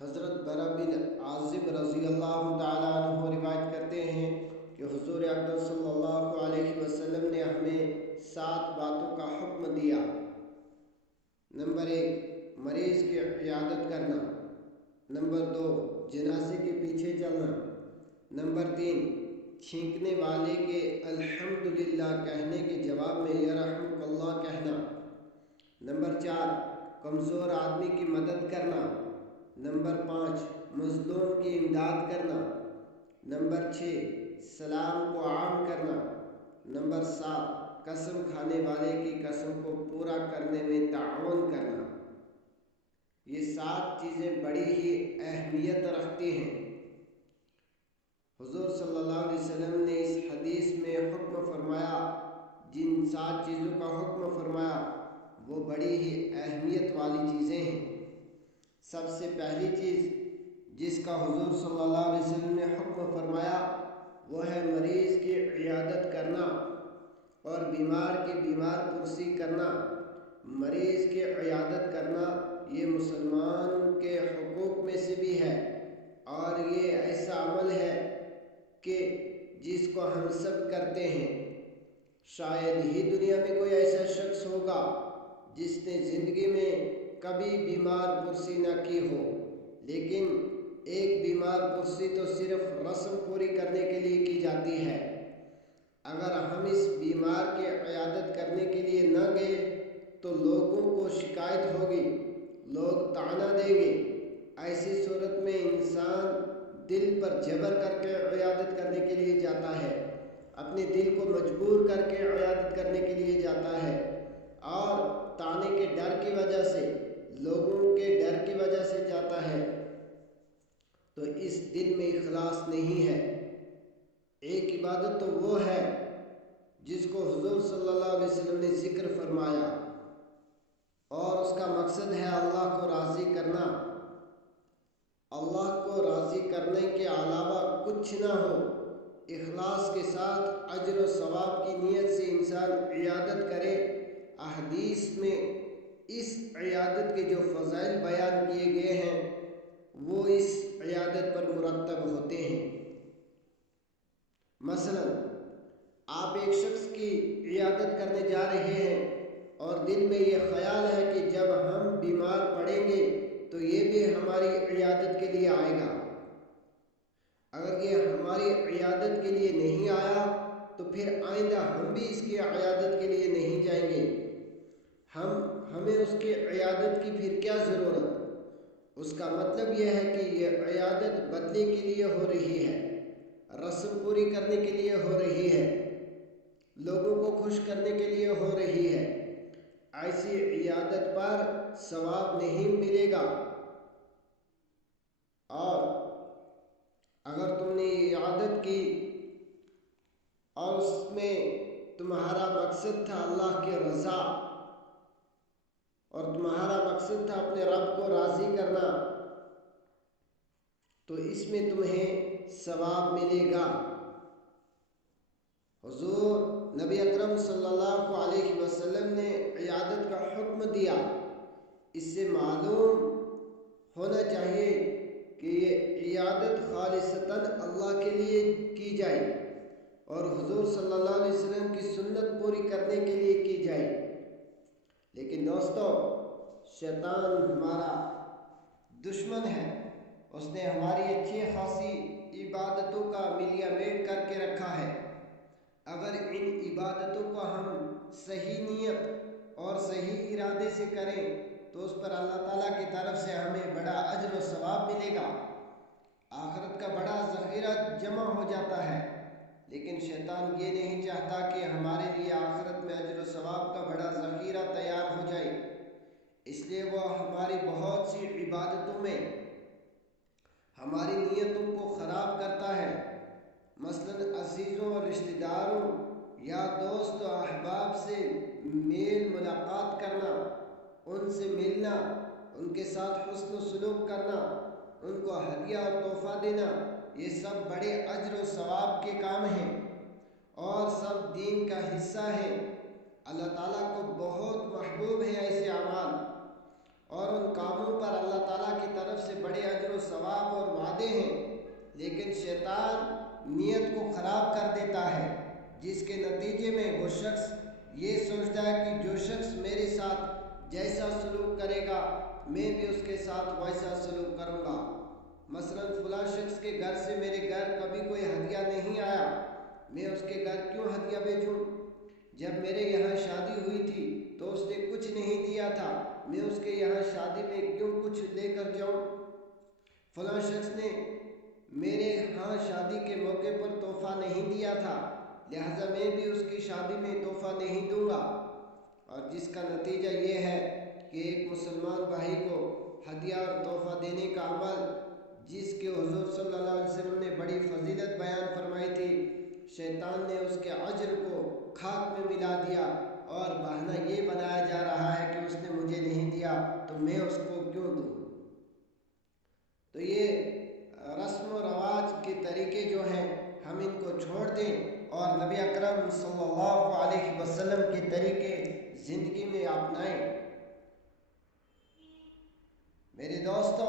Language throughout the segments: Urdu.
حضرت برا بن عازب رضی اللہ تعالیٰ عنہ روایت کرتے ہیں کہ حضور اکرم صلی اللہ علیہ وسلم نے ہمیں 7 باتوں کا حکم دیا۔ نمبر 1، مریض کی عیادت کرنا۔ نمبر 2، جنازے کے پیچھے چلنا۔ نمبر 3، چھینکنے والے کے الحمدللہ کہنے کے جواب میں یرحمک اللہ کہنا۔ نمبر 4، کمزور آدمی کی مدد کرنا۔ نمبر 5، مظلوم کی امداد کرنا۔ نمبر 6، سلام کو عام کرنا۔ نمبر 7، قسم کھانے والے کی قسم کو پورا کرنے میں تعاون کرنا۔ یہ 7 چیزیں بڑی ہی اہمیت رکھتی ہیں۔ حضور صلی اللہ علیہ وسلم نے اس حدیث میں حکم فرمایا، جن 7 چیزوں کا حکم فرمایا وہ بڑی ہی اہمیت والی چیزیں ہیں۔ سب سے پہلی چیز جس کا حضور صلی اللہ علیہ وسلم نے حکم فرمایا وہ ہے مریض کی عیادت کرنا اور بیمار کی بیمار پرسی کرنا۔ مریض کی عیادت کرنا یہ مسلمان کے حقوق میں سے بھی ہے، اور یہ ایسا عمل ہے کہ جس کو ہم سب کرتے ہیں۔ شاید ہی دنیا میں کوئی ایسا شخص ہوگا جس نے زندگی میں کبھی بیمار پرسی نہ کی ہو، لیکن ایک بیمار پرسی تو صرف رسم پوری کرنے کے لیے کی جاتی ہے۔ اگر ہم اس بیمار کی عیادت کرنے کے لیے نہ گئے تو لوگوں کو شکایت ہوگی، لوگ طعنہ دیں گے۔ ایسی صورت میں انسان دل پر جبر کر کے عیادت کرنے کے لیے جاتا ہے، اپنے دل کو مجبور کر کے عیادت کرنے کے لیے جاتا ہے، اور طعنے کے ڈر کی وجہ سے، لوگوں کے ڈر کی وجہ سے جاتا ہے، تو اس دل میں اخلاص نہیں ہے۔ ایک عبادت تو وہ ہے جس کو حضور صلی اللہ علیہ وسلم نے ذکر فرمایا، اور اس کا مقصد ہے اللہ کو راضی کرنا۔ اللہ کو راضی کرنے کے علاوہ کچھ نہ ہو، اخلاص کے ساتھ اجر و ثواب کی نیت سے انسان عیادت کرے۔ احادیث میں اس عیادت کے جو فضائل بیان کیے گئے ہیں وہ اس عیادت پر مرتب ہوتے ہیں۔ مثلا آپ ایک شخص کی عیادت کرنے جا رہے ہیں اور دل میں یہ خیال ہے کہ جب ہم بیمار پڑیں گے تو یہ بھی ہماری عیادت کے لیے آئے گا۔ اگر یہ ہماری عیادت کے لیے نہیں آیا تو پھر آئندہ ہم بھی اس کی عیادت کے لیے نہیں جائیں گے۔ ہمیں اس کی عیادت کی پھر کیا ضرورت؟ اس کا مطلب یہ ہے کہ یہ عیادت بدلے کے لیے ہو رہی ہے، رسم پوری کرنے کے لیے ہو رہی ہے، لوگوں کو خوش کرنے کے لیے ہو رہی ہے۔ ایسی عیادت پر ثواب نہیں ملے گا۔ اور اگر تم نے عیادت کی اور اس میں تمہارا مقصد تھا اللہ کی رضا، اور تمہارا مقصد تھا اپنے رب کو راضی کرنا، تو اس میں تمہیں ثواب ملے گا۔ حضور نبی اکرم صلی اللہ علیہ وسلم نے عیادت کا حکم دیا۔ اس سے معلوم ہونا چاہیے کہ یہ عیادت خالصتاً اللہ کے لیے کی جائے اور حضور صلی اللہ علیہ وسلم کی سنت پوری کرنے کے لیے کی جائے۔ لیکن دوستو، شیطان ہمارا دشمن ہے، اس نے ہماری اچھی خاصی عبادتوں کا ملیہ میٹ کر کے رکھا ہے۔ اگر ان عبادتوں کو ہم صحیح نیت اور صحیح ارادے سے کریں تو اس پر اللہ تعالیٰ کی طرف سے ہمیں بڑا اجر و ثواب ملے گا، آخرت کا بڑا ذخیرہ جمع ہو جاتا ہے۔ لیکن شیطان یہ نہیں چاہتا کہ ہمارے لیے آخرت میں اجر و ثواب کا بڑا ذخیرہ تیار ہو جائے، اس لیے وہ ہماری بہت سی عبادتوں میں ہماری نیتوں کو خراب کرتا ہے۔ مثلاً عزیزوں اور رشتہ داروں یا دوست و احباب سے میل ملاقات کرنا، ان سے ملنا، ان کے ساتھ حسن و سلوک کرنا، ان کو ہدیہ اور تحفہ دینا، یہ سب بڑے اجر و ثواب کے کام ہیں اور سب دین کا حصہ ہیں۔ اللہ تعالیٰ کو بہت محبوب ہے ایسے اعمال، اور ان کاموں پر اللہ تعالیٰ کی طرف سے بڑے اجر و لیکن شیطان نیت کو خراب کر دیتا ہے، جس کے نتیجے میں وہ شخص یہ سوچتا ہے کہ جو شخص میرے ساتھ جیسا سلوک کرے گا میں بھی اس کے ساتھ ویسا سلوک کروں گا۔ مثلا فلاں شخص کے گھر سے میرے گھر کبھی کوئی ہدیہ نہیں آیا، میں اس کے گھر کیوں ہدیہ بھیجوں؟ جب میرے یہاں شادی ہوئی تھی تو اس نے کچھ نہیں دیا تھا، میں اس کے یہاں شادی میں کیوں کچھ لے کر جاؤں؟ فلاں شخص نے میرے ہاں شادی کے موقع پر تحفہ نہیں دیا تھا، لہٰذا میں بھی اس کی شادی میں تحفہ نہیں دوں گا۔ اور جس کا نتیجہ یہ ہے کہ ایک مسلمان بھائی کو ہدیہ اور تحفہ دینے کا عمل، جس کے حضور صلی اللہ علیہ وسلم نے بڑی فضیلت بیان فرمائی تھی، شیطان نے اس کے اجر کو خاک میں ملا دیا اور بہانہ یہ بنایا جا رہا ہے کہ اس نے مجھے نہیں دیا تو میں اس کو کیوں دوں۔ تو یہ رسم و رواج کے طریقے جو ہیں ہم ان کو چھوڑ دیں اور نبی اکرم صلی اللہ علیہ وسلم کے طریقے زندگی میں اپنائیں۔ میرے دوستو،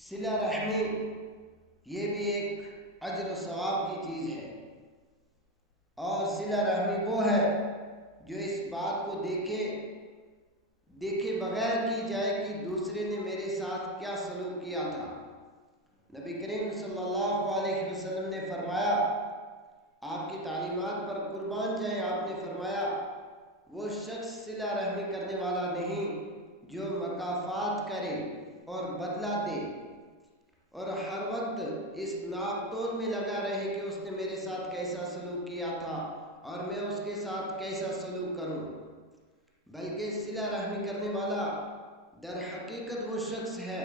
صلہ رحمی یہ بھی ایک اجر و ثواب کی چیز ہے، اور صلہ رحمی وہ ہے جو اس بات کو دیکھے بغیر کی جائے کہ دوسرے نے میرے ساتھ کیا سلوک کیا تھا۔ نبی کریم صلی اللہ علیہ وسلم نے فرمایا، آپ کی تعلیمات پر قربان جائیں، آپ نے فرمایا وہ شخص صلہ رحمی کرنے والا نہیں جو مکافات کرے اور بدلہ دے اور ہر وقت اس ناپ تول میں لگا رہے کہ اس نے میرے ساتھ کیسا سلوک کیا تھا اور میں اس کے ساتھ کیسا سلوک کروں، بلکہ صلہ رحمی کرنے والا در حقیقت وہ شخص ہے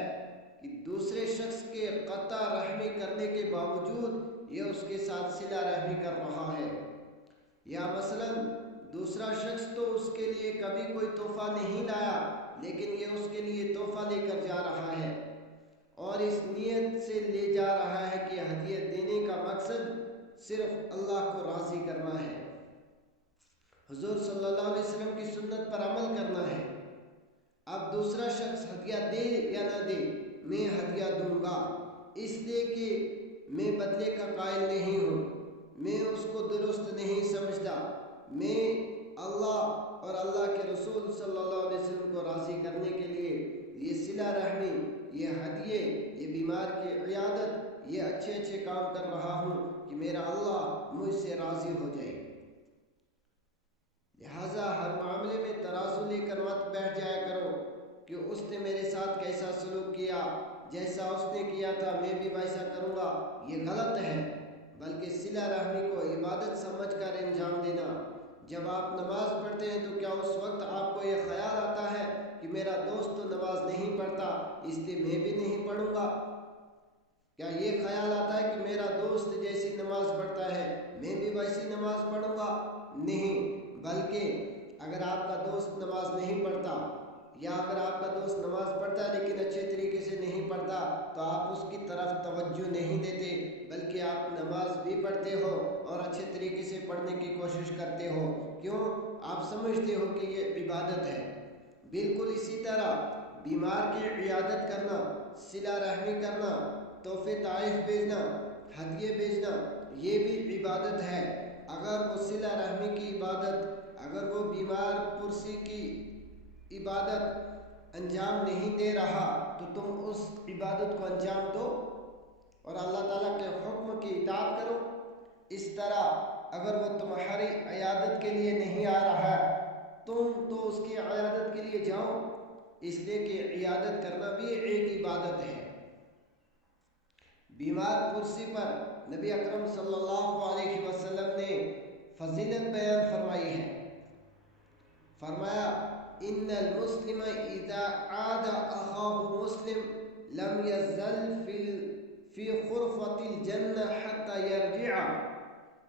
کہ دوسرے شخص کے قطع رحمی کرنے کے باوجود یہ اس کے ساتھ صلہ رحمی کر رہا ہے۔ یا مثلا دوسرا شخص تو اس کے لیے کبھی کوئی تحفہ نہیں لایا، لیکن یہ اس کے لیے تحفہ لے کر جا رہا ہے اور اس نیت سے لے جا رہا ہے کہ ہدیہ دینے کا مقصد صرف اللہ کو راضی کرنا ہے، حضور صلی اللہ علیہ وسلم کی سنت پر عمل کرنا ہے۔ اب دوسرا شخص ہدیہ دے یا نہ دے، میں ہدیہ دوں گا، اس لیے کہ میں بدلے کا قائل نہیں ہوں، میں اس کو درست نہیں سمجھتا، میں اللہ اور اللہ کے رسول صلی اللہ علیہ وسلم کو راضی کرنے کے لیے یہ صلہ رحمی، یہ ہدیے، یہ بیمار کی عیادت، یہ اچھے کام کر رہا ہوں کہ میرا اللہ مجھ سے راضی ہو جائے۔ لہٰذا ہر معاملے میں ترازو لے کر مت بیٹھ جایا کرو کہ اس نے میرے ساتھ کیسا سلوک کیا، جیسا اس نے کیا تھا میں بھی ویسا کروں گا، یہ غلط ہے، بلکہ صلہ رحمی کو عبادت سمجھ کر انجام دینا۔ جب آپ نماز پڑھتے ہیں تو کیا اس وقت آپ کو یہ خیال آتا ہے کہ میرا دوست تو نماز نہیں پڑھتا اس لیے میں بھی نہیں پڑھوں گا؟ کیا یہ خیال آتا ہے کہ میرا دوست جیسی نماز پڑھتا ہے میں بھی ویسی نماز پڑھوں گا؟ نہیں، بلکہ اگر آپ کا دوست نماز نہیں پڑھتا یا اگر آپ کا دوست نماز پڑھتا ہے لیکن اچھے طریقے سے نہیں پڑھتا تو آپ اس کی طرف توجہ نہیں دیتے، بلکہ آپ نماز بھی پڑھتے ہو اور اچھے طریقے سے پڑھنے کی کوشش کرتے ہو۔ کیوں؟ آپ سمجھتے ہو کہ یہ عبادت ہے۔ بالکل اسی طرح بیمار کی عیادت کرنا، صلہ رحمی کرنا، تحفے تحائف بھیجنا، ہدیے بھیجنا، یہ بھی عبادت ہے۔ اگر وہ صلہ رحمی کی عبادت، اگر وہ بیمار پرسی کی عبادت انجام نہیں دے رہا تو تم اس عبادت کو انجام دو اور اللہ تعالیٰ کے حکم کی اطاعت کرو۔ اس طرح اگر وہ تمہاری عیادت کے لیے نہیں آ رہا تم تو اس کی عیادت کے لیے جاؤ، اس لیے کہ عیادت کرنا بھی ایک عبادت ہے۔ بیمار پرسی پر نبی اکرم صلی اللہ علیہ وسلم نے فضیلت بیان فرمائی ہے، فرمایا ان المسلم اذا عاد اخاه مسلم لم يزل فی خرفۃ الجنہ حتی یرجع،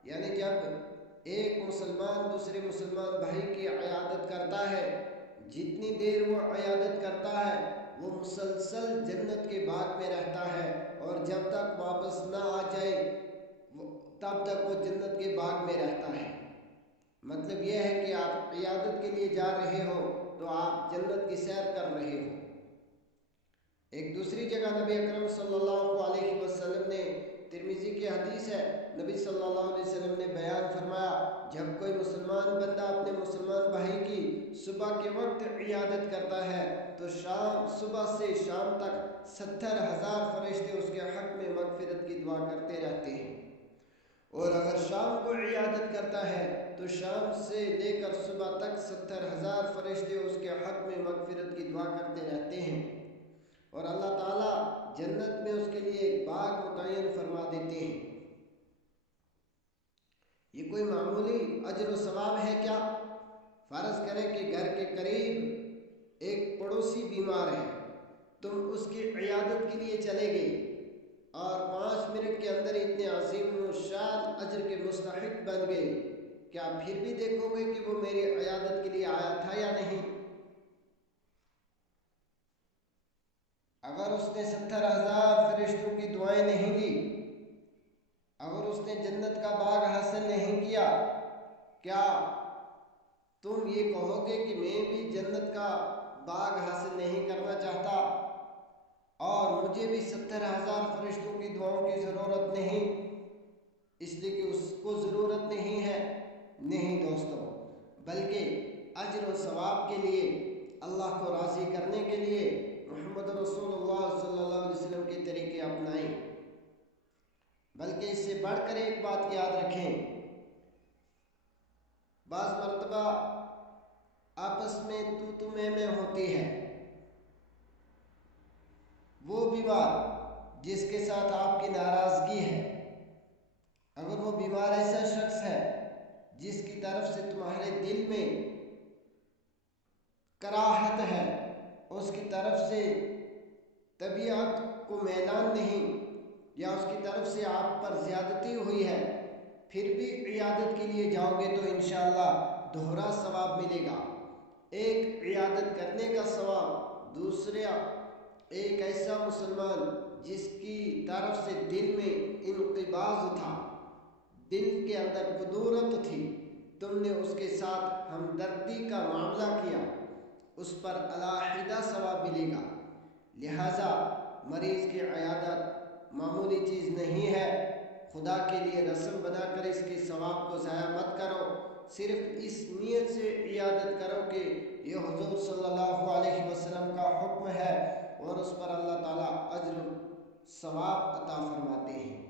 یعنی جب ایک مسلمان دوسرے مسلمان بھائی کی عیادت کرتا ہے، جتنی دیر وہ عیادت کرتا ہے وہ مسلسل جنت کے باغ میں رہتا ہے، اور جب تک واپس نہ آ جائے تب تک وہ جنت کے باغ میں رہتا ہے۔ مطلب یہ ہے کہ آپ عیادت کے لیے جا رہے ہو تو آپ جنت کی سیر کر رہے ہو۔ ایک دوسری جگہ نبی اکرم صلی اللہ علیہ وسلم نے، ترمذی کی حدیث ہے، نبی صلی اللہ علیہ وسلم نے بیان فرمایا، جب کوئی مسلمان بندہ اپنے مسلمان بھائی کی صبح کے وقت عیادت کرتا ہے تو صبح سے شام تک 70,000 فرشتے اس کے حق میں مغفرت کی دعا کرتے رہتے ہیں، اور اگر شام کو عیادت کرتا ہے تو شام سے لے کر صبح تک 70,000 فرشتے اس کے حق میں مغفرت کی دعا کرتے رہتے ہیں، اور اللہ تعالیٰ جنت میں اس کے لیے ایک باغ متعین فرما دیتے ہیں۔ یہ کوئی معمولی اجر و ثواب ہے کیا؟ فرض کریں کہ گھر کے قریب ایک پڑوسی بیمار ہے، تم اس کی عیادت کے لیے چلے گئے اور 5 منٹ کے اندر اتنے عظیم و شان اجر کے مستحق بن گئے، کیا پھر بھی دیکھو گے کہ وہ میری عیادت کے لیے آیا تھا یا نہیں؟ اگر اس نے 70,000 فرشتوں کی دعائیں نہیں دی، اگر اس نے جنت کا باغ حاصل نہیں کیا، کیا تم یہ کہو گے کہ میں بھی جنت کا باغ حاصل نہیں کرنا چاہتا اور مجھے بھی 70,000 فرشتوں کی دعاؤں کی ضرورت نہیں، اس لیے کہ اس کو ضرورت نہیں ہے؟ نہیں دوستو، بلکہ اجر و ثواب کے لیے، اللہ کو راضی کرنے کے لیے محمد رسول اللہ صلی اللہ علیہ وسلم کے طریقے اپنائیں۔ بلکہ اس سے بڑھ کر ایک بات یاد رکھیں، بعض مرتبہ آپس میں تو میں ہوتی ہے، وہ بیمار جس کے ساتھ آپ کی ناراضگی ہے، اگر وہ بیمار ایسا شخص ہے جس کی طرف سے تمہارے دل میں کراہت ہے، اس کی طرف سے طبیعت کو میلان نہیں، یا اس کی طرف سے آپ پر زیادتی ہوئی ہے، پھر بھی عیادت کے لیے جاؤ گے تو انشاءاللہ دوہرا ثواب ملے گا۔ ایک عیادت کرنے کا ثواب، دوسرا ایک ایسا مسلمان جس کی طرف سے دل میں انقباض تھا، دل کے اندر قدورت تھی، تم نے اس کے ساتھ ہمدردی کا معاملہ کیا، اس پر علیحدہ ثواب ملے گا۔ لہٰذا مریض کی عیادت معمولی چیز نہیں ہے، خدا کے لیے رسم بنا کر اس کے ثواب کو ضائع مت کرو، صرف اس نیت سے عیادت کرو کہ یہ حضور صلی اللہ علیہ وسلم کا حکم ہے اور اس پر اللہ تعالیٰ اجر ثواب عطا فرماتے ہیں۔